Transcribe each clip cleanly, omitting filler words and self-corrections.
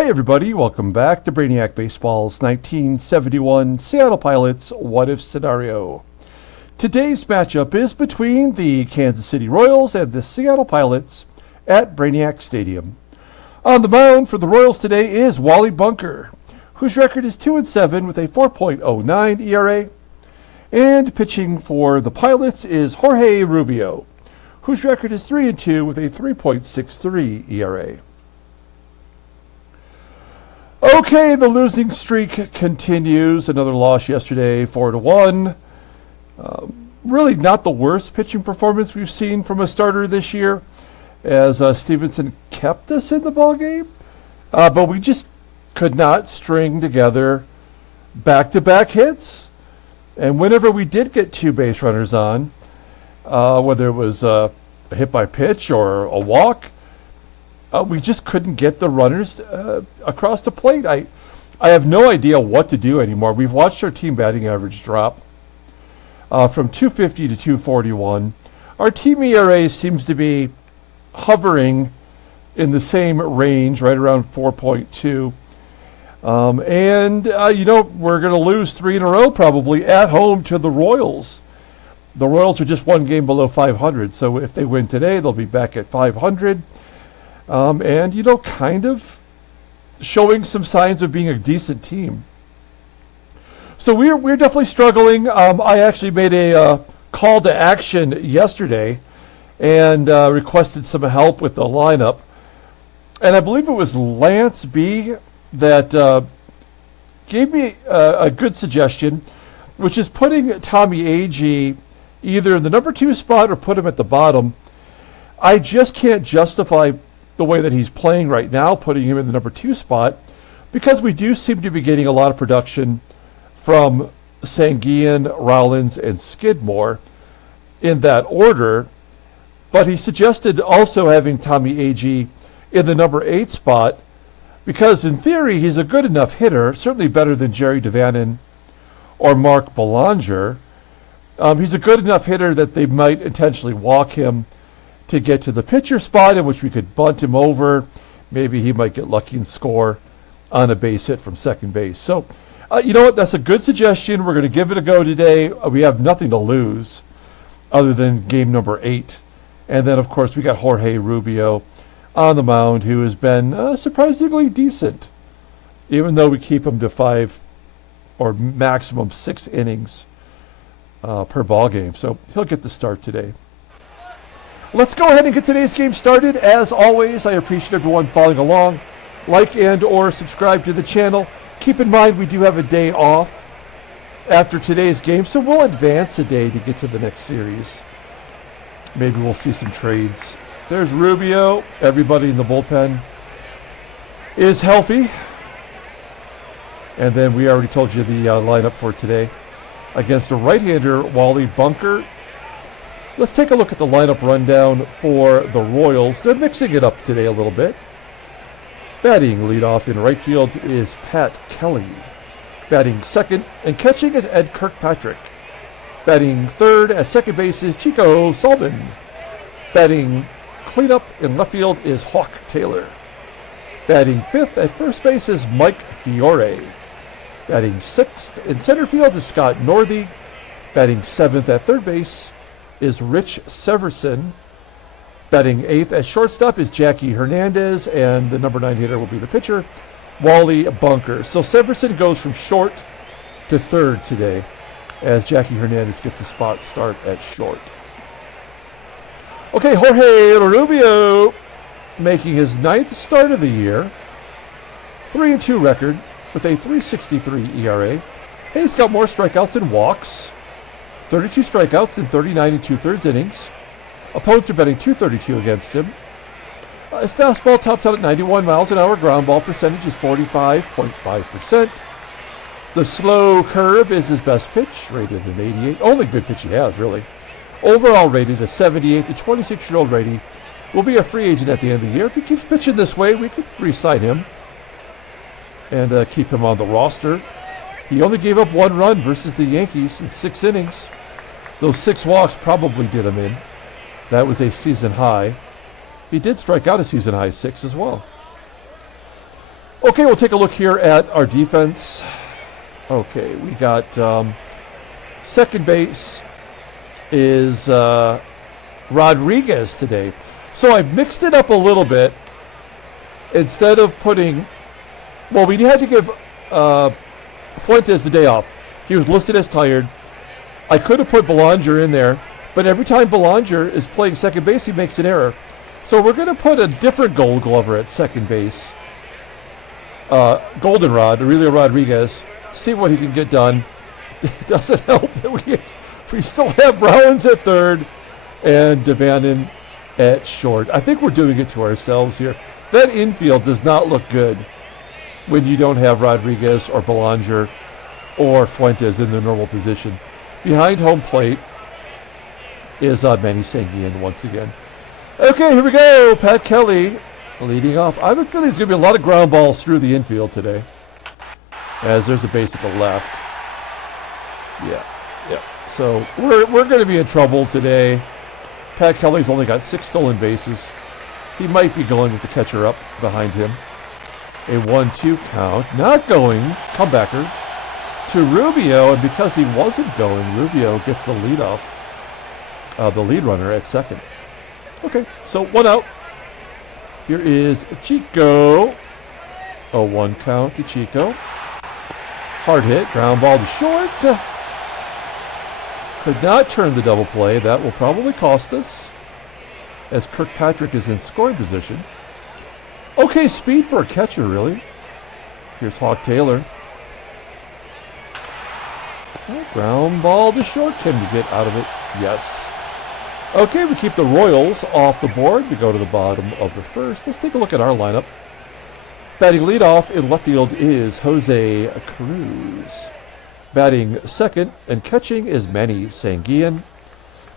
Hey everybody, welcome back to Brainiac Baseball's 1971 Seattle Pilots What If Scenario. Today's matchup is between the Kansas City Royals and the Seattle Pilots at Brainiac Stadium. On the mound for the Royals today is Wally Bunker, whose record is 2-7 with a 4.09 ERA. And pitching for the Pilots is Jorge Rubio, whose record is 3-2 with a 3.63 ERA. Okay, the losing streak continues. Another loss yesterday, 4-1. Really not the worst pitching performance we've seen from a starter this year, as Stevenson kept us in the ballgame. But we just could not string together back-to-back hits. And whenever we did get two base runners on, whether it was a hit by pitch or a walk, we just couldn't get the runners across the plate. I have no idea what to do anymore. We've watched our team batting average drop from 250 to 241. Our team ERA seems to be hovering in the same range, right around 4.2. We're going to lose 3 in a row probably at home to the Royals. The Royals are just one game below 500, so if they win today, they'll be back at 500. Kind of showing some signs of being a decent team. So we're definitely struggling. I actually made a call to action yesterday and requested some help with the lineup. And I believe it was Lance B that gave me a good suggestion, which is putting Tommie AGEE either in the number 2 spot or put him at the bottom. I just can't justify the way that he's playing right now, putting him in the number 2 spot, because we do seem to be getting a lot of production from SANGUILLEN, ROLLINS, and SKIDMORE in that order. But he suggested also having Tommie AGEE in the number 8 spot, because in theory he's a good enough hitter, certainly better than Jerry DaVANON or Mark Belanger. He's a good enough hitter that they might intentionally walk him to get to the pitcher spot, in which we could bunt him over. Maybe he might get lucky and score on a base hit from second base. So, you know what? That's a good suggestion. We're going to give it a go today. We have nothing to lose other than game number 8. And then, of course, we got Jorge Rubio on the mound, who has been surprisingly decent, even though we keep him to 5 or maximum 6 innings per ball game. So he'll get the start today. Let's go ahead and get today's game started. As always, I appreciate everyone following along. Like and or subscribe to the channel. Keep in mind we do have a day off after today's game, so we'll advance a day to get to the next series. Maybe we'll see some trades. There's Rubio. Everybody in the bullpen is healthy. And then we already told you the lineup for today. Against a right-hander, Wally Bunker. Let's take a look at the lineup rundown for the Royals. They're mixing it up today a little bit. Batting leadoff in right field is Pat Kelly. Batting second and catching is Ed Kirkpatrick. Batting third at second base is Chico SALMON. Batting cleanup in left field is Hawk Taylor. Batting fifth at first base is Mike FIORE. Batting sixth in center field is Scott Northey. Batting seventh at third base is Rich SEVERSON. Batting eighth at shortstop is Jackie Hernandez, and the number 9 hitter will be the pitcher, Wally Bunker. So Severson goes from short to third today, as Jackie Hernandez gets a spot start at short. Okay, Jorge Rubio making his 9th start of the year. 3-2 record with a 3.63 ERA. Hey, he's got more strikeouts than walks. 32 strikeouts in 39 2/3 innings. Opponents are betting 232 against him. His fastball tops out at 91 miles an hour. Ground ball percentage is 45.5%. The slow curve is his best pitch, rated an 88. Only good pitch he has, really. Overall rated a 78. The 26-year-old righty will be a free agent at the end of the year. If he keeps pitching this way, we could re-sign him and keep him on the roster. He only gave up 1 run versus the Yankees in 6 innings. Those 6 walks probably did him in. That was a season high. He did strike out a season high 6 as well. Okay, we'll take a look here at our defense. Okay, we got second base is Rodriguez today. So I've mixed it up a little bit. Instead of putting, well, we had to give Fuentes the day off. He was listed as tired. I could have put Belanger in there, but every time Belanger is playing second base, he makes an error. So we're going to put a different Gold Glover at second base. Goldenrod, Aurelio Rodriguez. See what he can get done. It doesn't help that we still have Rollins at third and DaVANON at short. I think we're doing it to ourselves here. That infield does not look good when you don't have Rodriguez or Belanger or Fuentes in the normal position. Behind home plate is Manny Sanguillen once again. Okay, here we go. Pat Kelly leading off. I have a feeling there's going to be a lot of ground balls through the infield today, as there's a base at the left. Yeah. So we're going to be in trouble today. Pat Kelly's only got 6 stolen bases. He might be going with the catcher up behind him. A 1-2 count. Not going. Comebacker to Rubio, and because he wasn't going, Rubio gets the lead off. The lead runner at second. Okay, so 1 out. Here is Chico. A 1 count to Chico. Hard hit, ground ball to short. Could not turn the double play. That will probably cost us, as KIRKPATRICK is in scoring position. Okay speed for a catcher, really. Here's Hawk Taylor. Ground ball to short. Can we get out of it? Yes. Okay, we keep the Royals off the board. We go to the bottom of the first. Let's take a look at our lineup. Batting leadoff in left field is Jose CRUZ. Batting second and catching is Manny Sanguillen.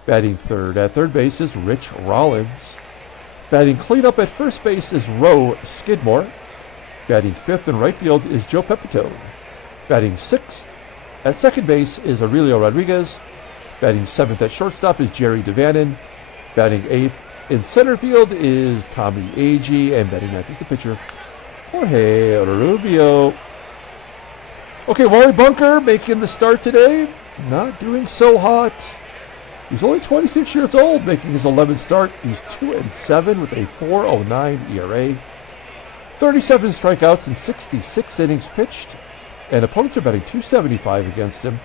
Batting third at third base is Rollins. Batting cleanup at first base is SKIDMORE. Batting fifth in right field is Joe Pepitone. Batting sixth at second base is Aurelio Rodriguez. Batting seventh at shortstop is DaVANON. Batting eighth in center field is Tommie AGEE. And batting ninth is the pitcher, Jorge Rubio. Okay, Wally Bunker making the start today. Not doing so hot. He's only 26 years old, making his 11th start. He's 2-7 with a 4.09 ERA. 37 strikeouts in 66 innings pitched. And opponents are batting .275 against him.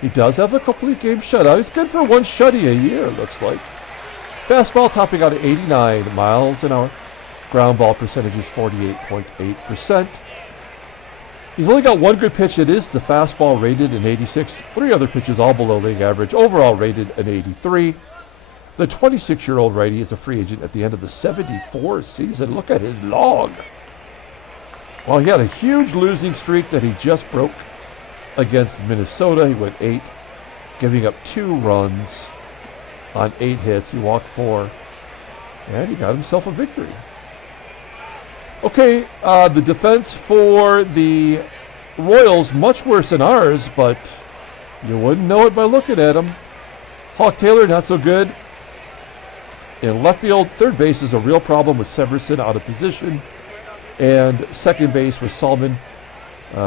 He does have a complete game shutout. He's good for 1 shutty a year, it looks like. Fastball topping out at 89 miles an hour. Ground ball percentage is 48.8%. He's only got 1 good pitch. It is the fastball, rated an 86. 3 other pitches all below league average. Overall rated an 83. The 26-year-old righty is a free agent at the end of the 74 season. Look at his log. Well, he had a huge losing streak that he just broke against Minnesota. He went 8, giving up 2 runs on 8 hits. He walked 4, and he got himself a victory. Okay, the defense for the Royals, much worse than ours, but you wouldn't know it by looking at them. Hawk Taylor, not so good. In left field, third base is a real problem with SEVERSON out of position. And second base with SALMON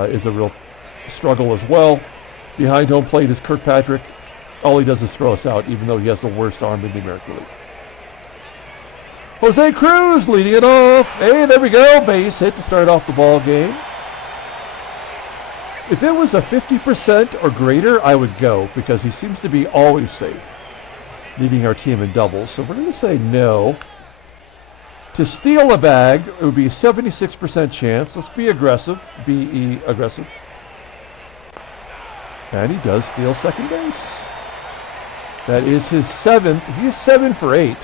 is a real struggle as well. Behind home plate is KIRKPATRICK. All he does is throw us out, even though he has the worst arm in the American League. Jose CRUZ leading it off. Hey, there we go. Base hit to start off the ball game. If it was a 50% or greater, I would go, because he seems to be always safe, leading our team in doubles. So we're going to say no. To steal a bag, it would be a 76% chance. Let's be aggressive. B-E, aggressive. And he does steal second base. That is his 7th. He's 7 for 8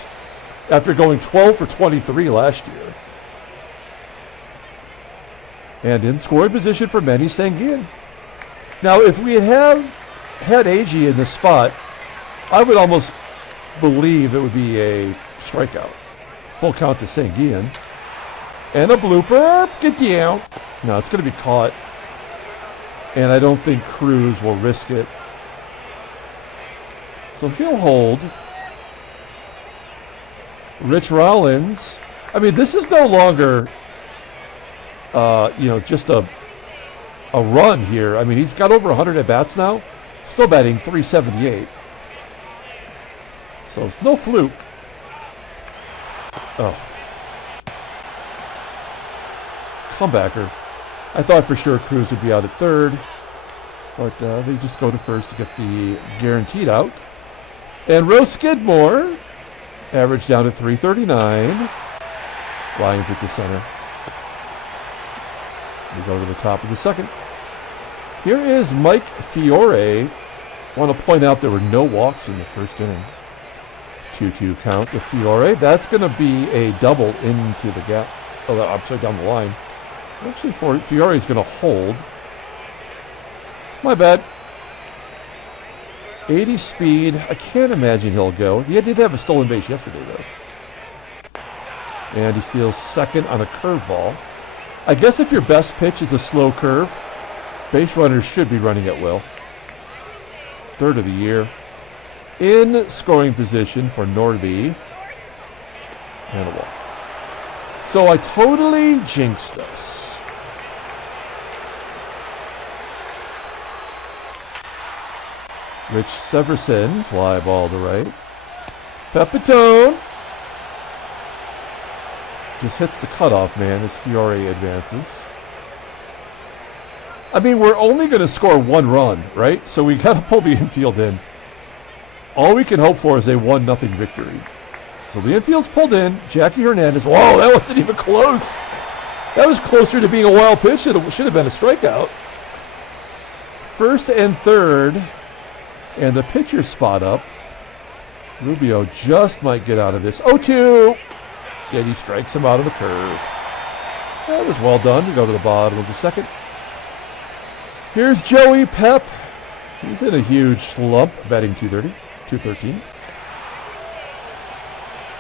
after going 12 for 23 last year. And in scoring position for Manny Sanguillen. Now, if we had AGEE in this spot, I would almost believe it would be a strikeout. Full count to Sanguillen. And a blooper. Get down. No, it's going to be caught. And I don't think CRUZ will risk it. So he'll hold. Rollins. I mean, this is no longer just a run here. I mean, he's got over 100 at-bats now. Still batting .378. So it's no fluke. Oh. Comebacker. I thought for sure CRUZ would be out at third. But they just go to first to get the guaranteed out. And SKIDMORE, average down to .339. Lions at the center. We go to the top of the second. Here is Mike FIORE. I want to point out there were no walks in the first inning. 2-2 count to FIORE. That's going to be a double into the gap. Oh, upside down the line. Actually, FIORE is going to hold. My bad. 80 speed. I can't imagine he'll go. He did have a stolen base yesterday, though. And he steals second on a curveball. I guess if your best pitch is a slow curve, base runners should be running at will. Third of the year. In scoring position for NORTHEY. And a walk. So I totally jinxed us. Rich SEVERSON, fly ball to right. PEPITONE. Just hits the cutoff, man, as FIORE advances. I mean, we're only going to score one run, right? So we got to pull the infield in. All we can hope for is a 1-0 victory. So the infield's pulled in. Jackie Hernandez. Whoa, that wasn't even close. That was closer to being a wild pitch. It should have been a strikeout. First and third. And the pitcher spot up. Rubio just might get out of this. 0-2. Yet he strikes him out of the curve. That was well done. We go to the bottom of the second. Here's Joey Pep. He's in a huge slump, batting 213.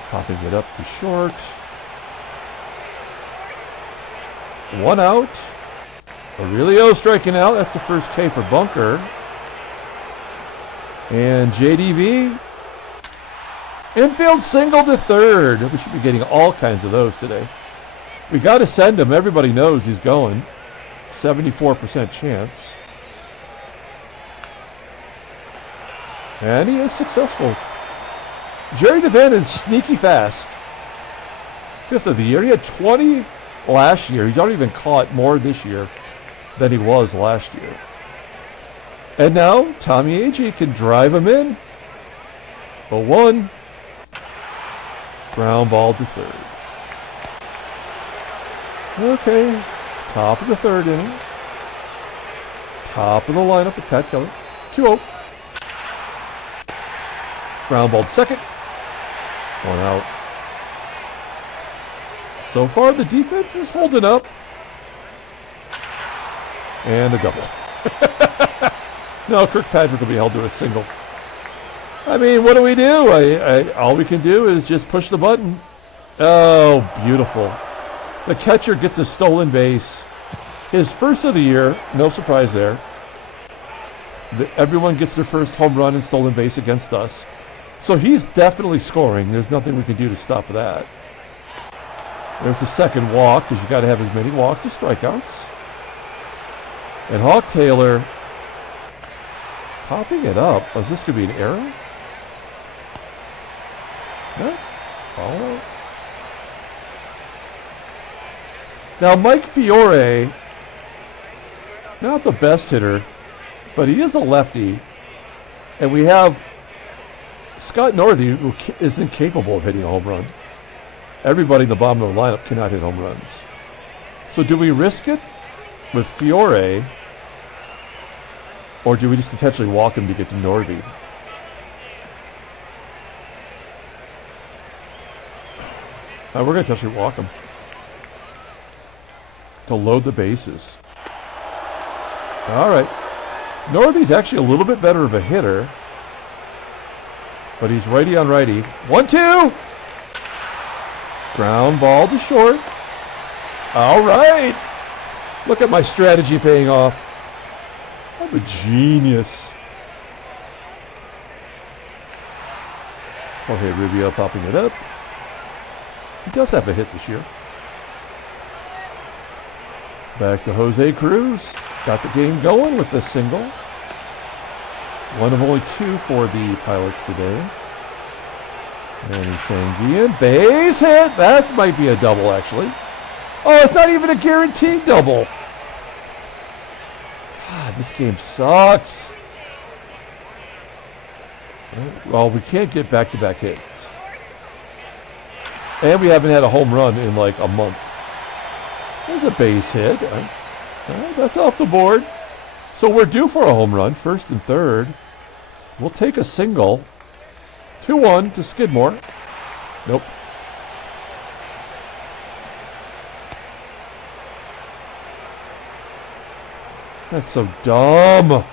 Popping it up to short. One out. Aurelio striking out. That's the first K for Bunker. And JDV. Infield single to third. We should be getting all kinds of those today. We got to send him. Everybody knows he's going. 74% chance. And he is successful. Jerry DaVanon's sneaky fast. Fifth of the year. He had 20 last year. He's already been caught more this year than he was last year. And now Tommie AGEE can drive him in. 0-1. Ground ball to third. Okay. Top of the third inning. Top of the lineup with Pat Keller. 2-0. Ground ball to second. One out. So far the defense is holding up. And a double. No, KIRKPATRICK will be held to a single. I mean, what do we do? All we can do is just push the button. Oh, beautiful. The catcher gets a stolen base. His first of the year, no surprise there. Everyone gets their first home run and stolen base against us. So he's definitely scoring. There's nothing we can do to stop that. There's the second walk, because you got to have as many walks as strikeouts. And Hawk Taylor popping it up. Oh, is this going to be an error? No. Follow out. Now, Mike FIORE, not the best hitter, but he is a lefty. And we have Scott Northey, who is incapable of hitting a home run. Everybody in the bottom of the lineup cannot hit home runs. So do we risk it with FIORE, or do we just intentionally walk him to get to Northey? We're going to intentionally walk him to load the bases. All right. Northey's actually a little bit better of a hitter, but he's righty on righty. 1-2. Ground ball to short. All right. Look at my strategy paying off. I'm a genius. Jorge Rubio popping it up. He does have a hit this year. Back to Jose Cruz. Got the game going with this single. One of only two for the Pilots today. Manny SANGUILLEN. Base hit. That might be a double, actually. Oh, it's not even a guaranteed double. This game sucks. Well, we can't get back-to-back hits. And we haven't had a home run in like a month. There's a base hit. That's off the board. So we're due for a home run, first and third. We'll take a single. 2-1 to Skidmore. Nope. That's so dumb.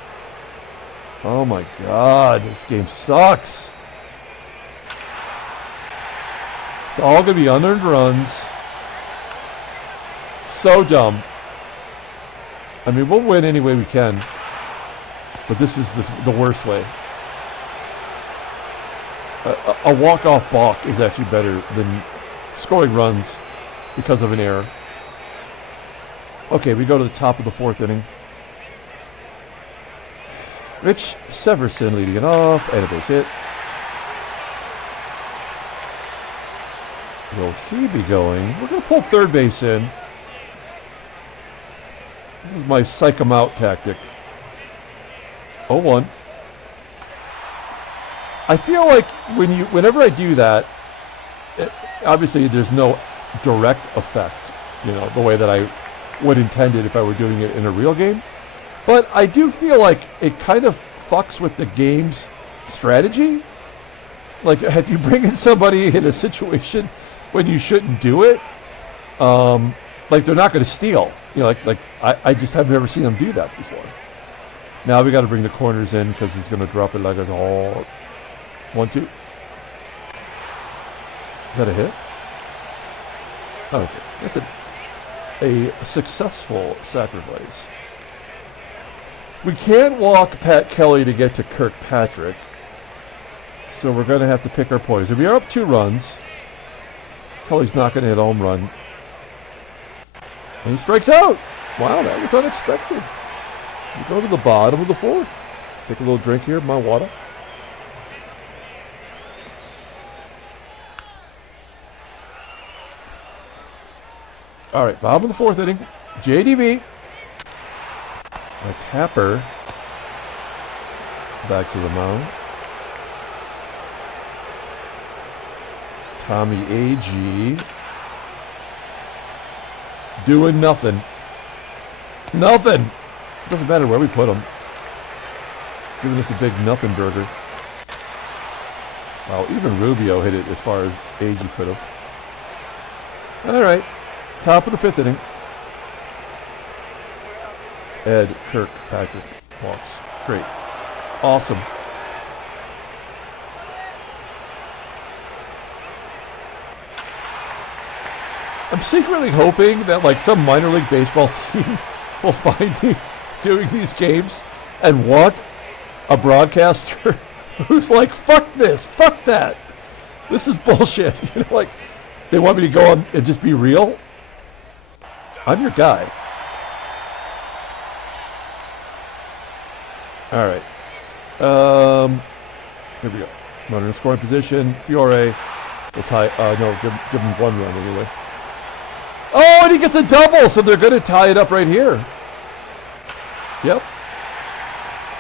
Oh my God, this game sucks. It's all going to be unearned runs. So dumb. I mean, we'll win any way we can. But this is the worst way. A walk-off balk is actually better than scoring runs because of an error. Okay, we go to the top of the fourth inning. Rich Severson leading it off, and a base hit. Will he be going? We're going to pull third base in. This is my psych 'em out tactic. 0-1. I feel like whenever I do that, obviously there's no direct effect, you know, the way that I would intend it if I were doing it in a real game. But I do feel like it kind of fucks with the game's strategy. Like, if you bring in somebody in a situation when you shouldn't do it, like they're not going to steal. You know, like I just have never seen them do that before. Now we got to bring the corners in because he's going to drop it like a hawk. 1-2. Is that a hit? Oh, okay. That's a successful sacrifice. We can't walk Pat Kelly to get to Kirkpatrick, so we're going to have to pick our poison. We are up 2 runs. Kelly's not going to hit a home run. And he strikes out. Wow, that was unexpected. We go to the bottom of the fourth. Take a little drink here of my water. All right, bottom of the fourth inning. JDV. A tapper. Back to the mound. Tommie AGEE. Doing nothing. Nothing. Doesn't matter where we put him. Giving us a big nothing burger. Wow, even Rubio hit it as far as AGEE could have. All right. Top of the fifth inning. Ed Kirkpatrick walks. Great. Awesome. I'm secretly hoping that like some minor league baseball team will find me doing these games and want a broadcaster who's like, fuck this, fuck that. This is bullshit. You know, like they want me to go on and just be real. I'm your guy. All right. Here we go. Runner in scoring position. FIORE will tie. No, give him 1 run anyway. Oh, and he gets a double, so they're going to tie it up right here. Yep.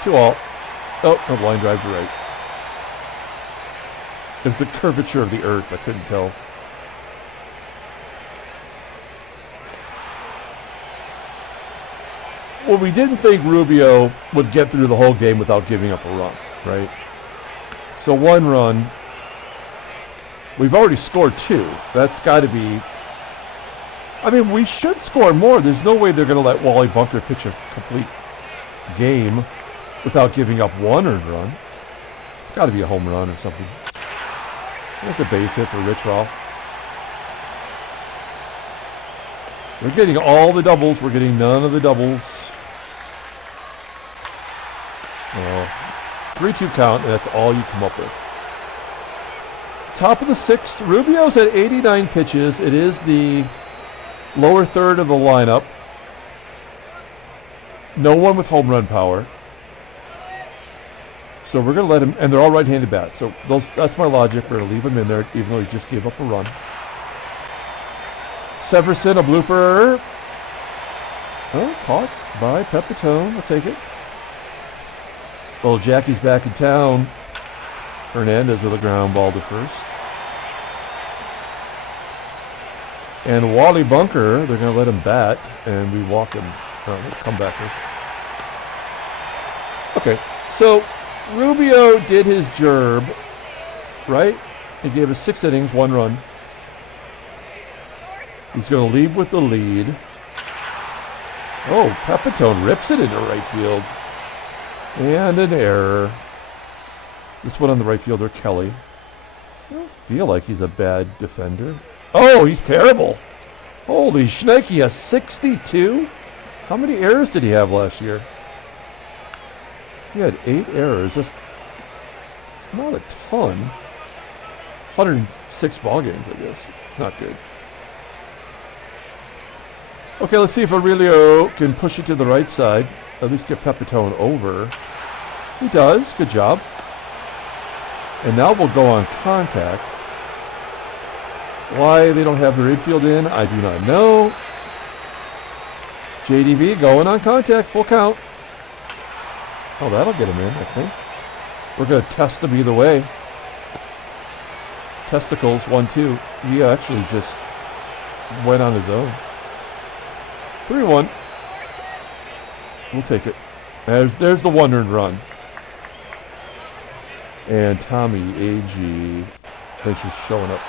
2-all. Oh, a line drive to right. It's the curvature of the earth. I couldn't tell. Well, we didn't think Rubio would get through the whole game without giving up a run, right? So 1 run. We've already scored 2. That's got to be... I mean, we should score more. There's no way they're going to let Wally Bunker pitch a complete game without giving up 1 earned run. It's got to be a home run or something. That's a base hit for Richwell. We're getting all the doubles. We're getting none of the doubles. 3-2 count, and that's all you come up with. Top of the 6th. Rubio's at 89 pitches. It is the lower third of the lineup. No one with home run power. So we're going to let him, and they're all right-handed bats. So that's my logic. We're going to leave him in there, even though he just gave up a run. SEVERSON, a blooper. Oh, caught by PEPITONE. I'll take it. Oh, Jackie's back in town. Hernandez with a ground ball to first. And Wally bunker, they're going to let him bat, and we walk him. Come back here. Okay, so Rubio did his gerb, right? He gave us 6 innings, 1 run. He's going to leave with the lead. Oh, PEPITONE rips it into right field. And an error. This one on the right fielder, Kelly. I don't feel like he's a bad defender. Oh, he's terrible. Holy shnikey, a 62? How many errors did he have last year? He had 8 errors. It's not a ton. 106 ball games, I guess. It's not good. Okay, let's see if Aurelio can push it to the right side. At least get PEPITONE over. He does. Good job. And now we'll go on contact. Why they don't have their infield in, I do not know. JDV going on contact. Full count. Oh, that'll get him in, I think. We're going to test him either way. Testicles, 1-2. He actually just went on his own. 3-1. We'll take it. There's the 1 earned run. And Tommie, AGEE. Thanks for showing up.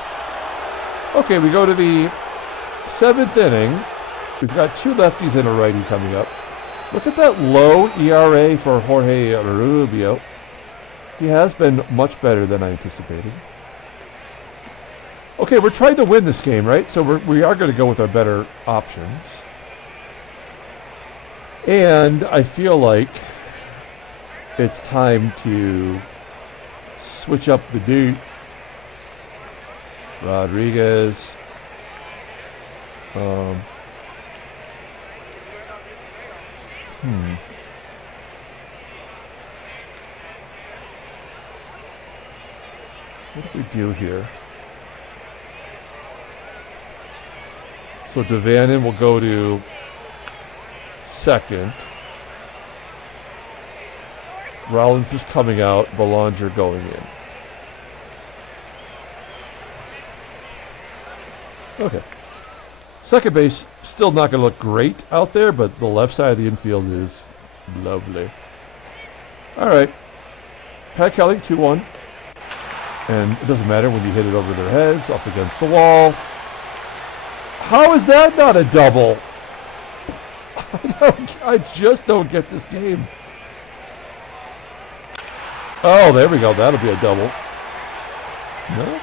Okay, we go to the 7th inning. We've got 2 lefties and a righty coming up. Look at that low ERA for Jorge Rubio. He has been much better than I anticipated. Okay, we're trying to win this game, right? So we are going to go with our better options. And I feel like it's time to switch up the dude. Rodriguez. What do we do here? So DaVANON will go to second. Rollins is coming out. Belanger going in. Okay. Second base, still not going to look great out there, but the left side of the infield is lovely. All right. Pat Kelly, 2-1. And it doesn't matter when you hit it over their heads, up against the wall. How is that not a double? I just don't get this game. Oh, there we go. That'll be a double. No?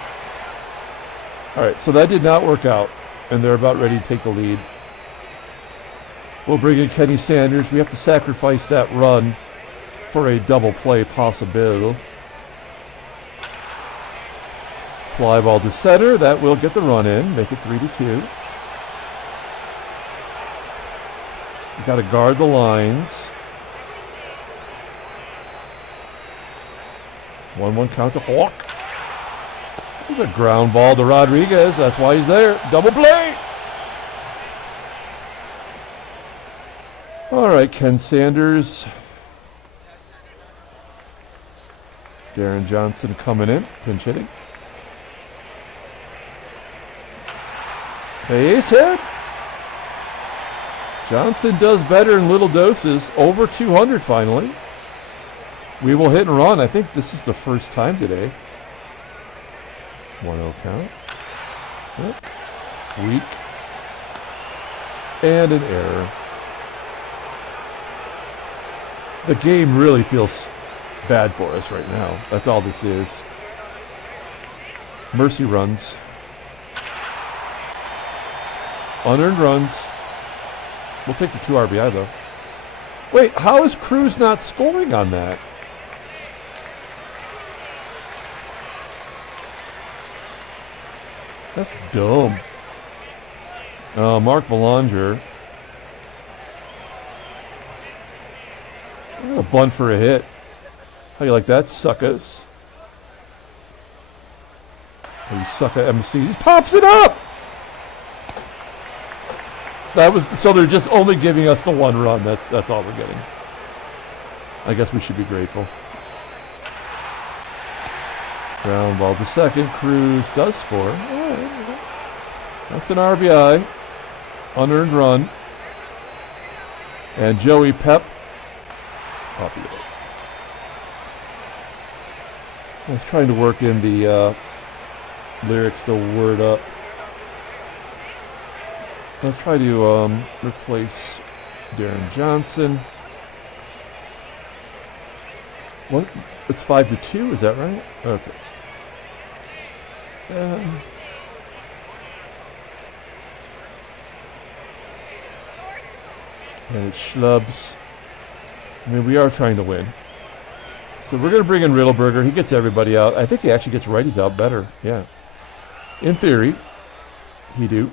All right, so that did not work out, and they're about ready to take the lead. We'll bring in Kenny Sanders. We have to sacrifice that run for a double play possible. Fly ball to center. That will get the run in, make it 3-2. You got to guard the lines. 1-1 count to Hawk. There's a ground ball to Rodriguez. That's why he's there. Double play. All right, Ken Sanders. Darren Johnson coming in, pinch hitting. Base hit. Johnson does better in little doses. Over 200 finally. We will hit and run. I think this is the first time today. 1-0 count. Yep. Weak. And an error. The game really feels bad for us right now. That's all this is. Mercy runs. Unearned runs. We'll take the 2 RBI though. Wait, how is CRUZ not scoring on that? That's dumb. Mark Belanger. A bunt for a hit. How you like that, suckers? Oh, you suck at MC. He pops it up! That was so they're just only giving us the one run. That's all we're getting. I guess we should be grateful. Ground ball to second. CRUZ does score. Right. That's an RBI. Unearned run. And Joey Pep. Poppy it. I was trying to work in the lyrics, the word up. Let's try to replace Darren Johnson. What? It's 5-2, is that right? Okay. And it's schlubs. I mean, we are trying to win. So we're going to bring in Riddleberger. He gets everybody out. I think he actually gets righties out better. Yeah. In theory, he do.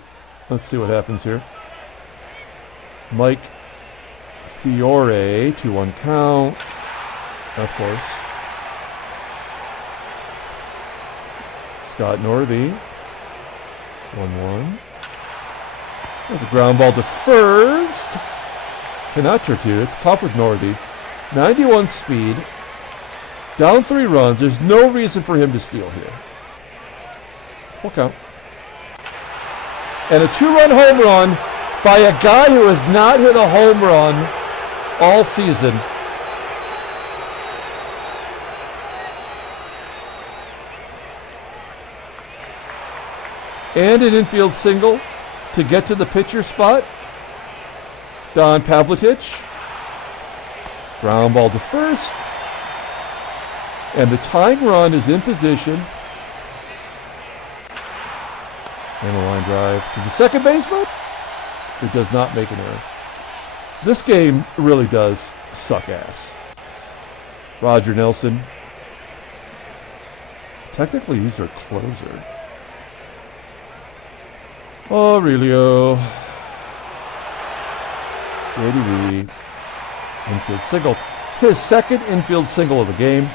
Let's see what happens here. Mike FIORE, 2-1 count. Of course. Scott Northey, 1-1. There's a ground ball to first. Cannot turn two. It's tough with Northey. 91 speed. Down 3 runs. There's no reason for him to steal here. Full count. And a 2-run home run by a guy who has not hit a home run all season. And an infield single to get to the pitcher spot. Don Pavlitic. Ground ball to first. And the tying run is in position. And a line drive to the second baseman. It does not make an error. This game really does suck ass. Roger Nelson. Technically, he's their closer. Aurelio. JDV. Infield single. His second infield single of the game.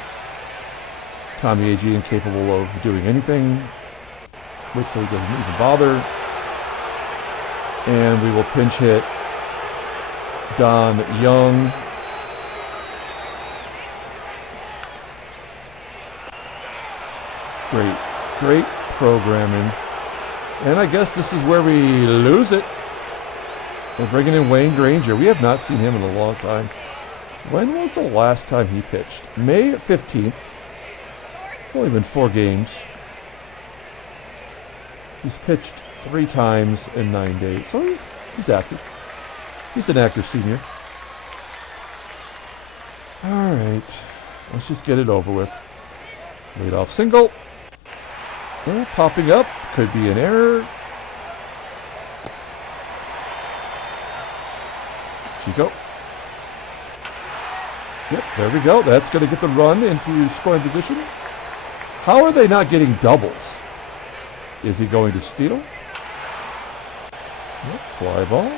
Tommie AGEE incapable of doing anything, which so he doesn't even bother. And we will pinch hit Don Young. Great programming. And I guess this is where we lose it. We're bringing in Wayne Granger. We have not seen him in a long time. When was the last time he pitched? May 15th. It's only been 4 games. He's pitched 3 times in 9 days. So he's active. He's an active senior. All right. Let's just get it over with. Leadoff single. Well, popping up. Could be an error. Chico. Yep, there we go. That's going to get the run into scoring position. How are they not getting doubles? Is he going to steal? Yep, fly ball.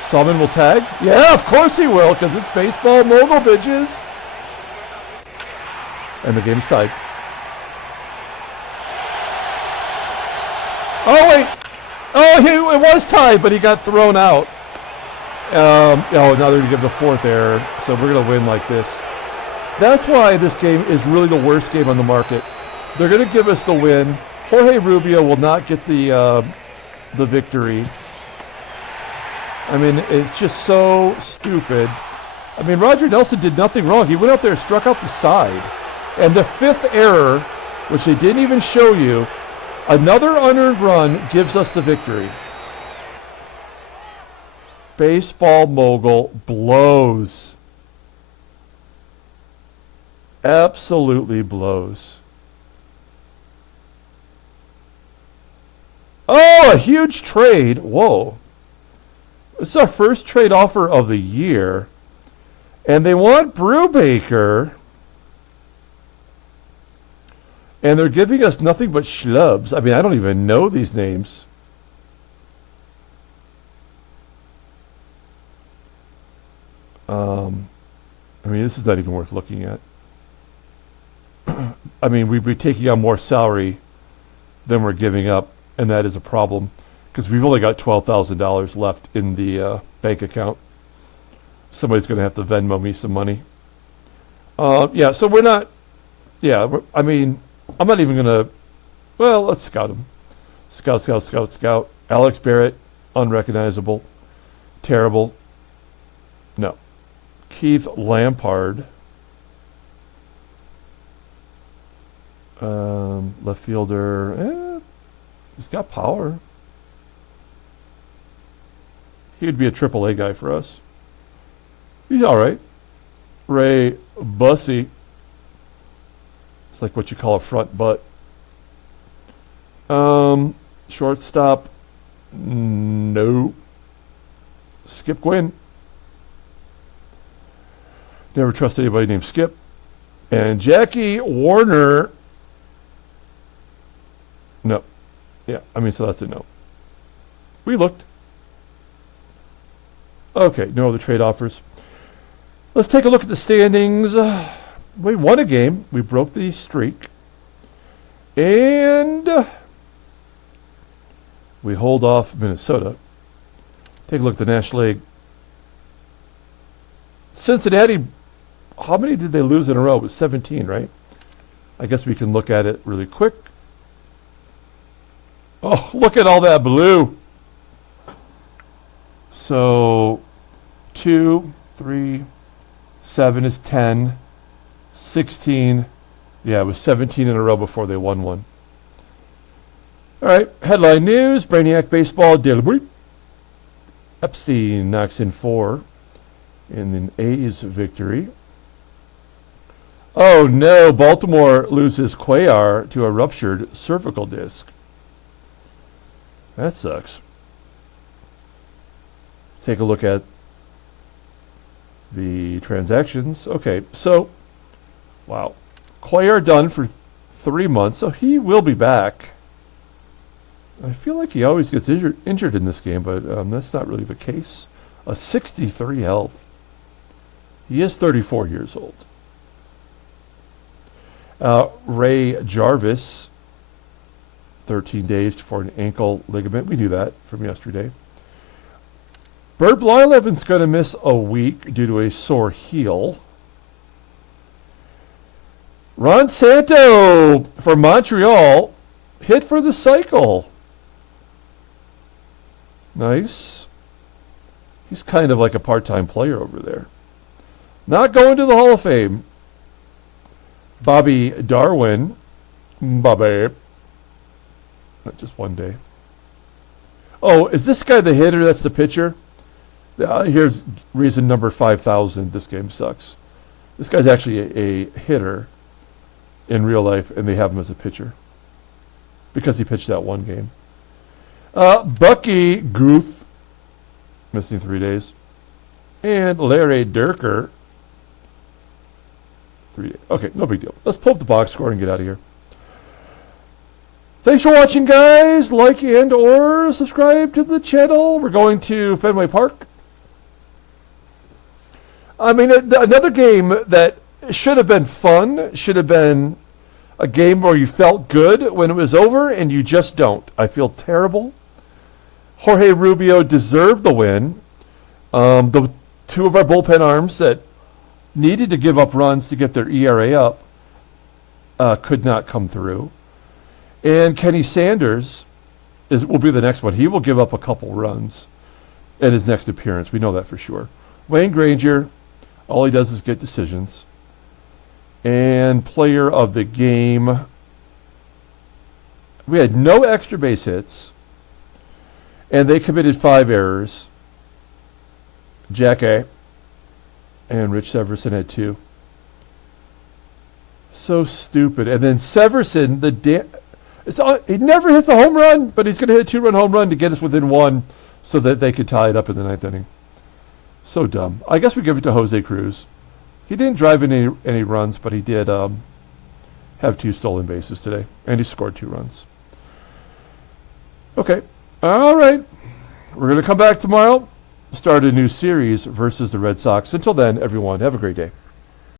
Salmon will tag. Yeah, of course he will, because it's baseball mogul, bitches. And the game's tied. Oh, wait. Oh, it was tied, but he got thrown out. Now they're going to give the 4th error, so we're going to win like this. That's why this game is really the worst game on the market. They're going to give us the win. Jorge Rubio will not get the victory. I mean, it's just so stupid. I mean, Roger Nelson did nothing wrong. He went out there, struck out the side. And the 5th error, which they didn't even show you, another unearned run gives us the victory. Baseball mogul blows. Absolutely blows. Oh, a huge trade. Whoa. It's our first trade offer of the year. And they want Brubaker. And they're giving us nothing but schlubs. I mean, I don't even know these names. I mean, this is not even worth looking at. I mean, we'd be taking on more salary than we're giving up, and that is a problem because we've only got $12,000 left in the bank account. Somebody's going to have to Venmo me some money. Yeah, so we're not, I mean, I'm not even going to, well, let's scout him. Scout. Alex Barrett, unrecognizable. Terrible. No. Keith Lampard. Left fielder. He's got power. He would be a AAA guy for us. He's all right. Ray Bussey. It's like what you call a front butt. Shortstop. No. Skip Gwynn. Never trust anybody named Skip. And Jackie Warner. No. Yeah, I mean, so that's a no. We looked. Okay, no other trade offers. Let's take a look at the standings. We won a game. We broke the streak. And we hold off Minnesota. Take a look at the National League. Cincinnati, how many did they lose in a row? It was 17, right? I guess we can look at it really quick. Oh, look at all that blue. So 2, 3, 7 is 10, 16. Yeah, it was 17 in a row before they won one. All right, headline news. Brainiac baseball, Delbury. Epstein knocks in 4 in an A's victory. Oh no, Baltimore loses Cuellar to a ruptured cervical disc. That sucks. Take a look at the transactions. Okay, so, wow. Cuellar done for 3 months, so he will be back. I feel like he always gets injured in this game, but that's not really the case. A 63 health. He is 34 years old. Ray Jarvis, 13 days for an ankle ligament. We knew that from yesterday. Bert Blyleven's going to miss a week due to a sore heel. Ron Santo for Montreal, hit for the cycle. Nice. He's kind of like a part-time player over there. Not going to the Hall of Fame. Bobby Darwin. Bobby. Not just one day. Oh, is this guy the hitter? That's the pitcher? Here's reason number 5,000. This game sucks. This guy's actually a hitter in real life, and they have him as a pitcher because he pitched that one game. Bucky Guth, missing 3 days. And Larry Durker, 3 days. Okay, no big deal. Let's pull up the box score and get out of here. Thanks for watching, guys. Like and or subscribe to the channel. We're going to Fenway Park. I mean, another game that should have been fun, should have been a game where you felt good when it was over, and you just don't. I feel terrible. Jorge Rubio deserved the win. The two of our bullpen arms that needed to give up runs to get their ERA up could not come through. And Kenny Sanders will be the next one. He will give up a couple runs in his next appearance. We know that for sure. Wayne Granger, all he does is get decisions. And player of the game, we had no extra base hits, and they committed 5 errors. Jack A. and Rich Severson had 2. So stupid. And then Severson, he never hits a home run, but he's going to hit a 2-run home run to get us within 1 so that they could tie it up in the 9th inning. So dumb. I guess we give it to Jose Cruz. He didn't drive in any runs, but he did have 2 stolen bases today, and he scored 2 runs. Okay. All right. We're going to come back tomorrow. start a new series versus the Red Sox. Until then, everyone, have a great day.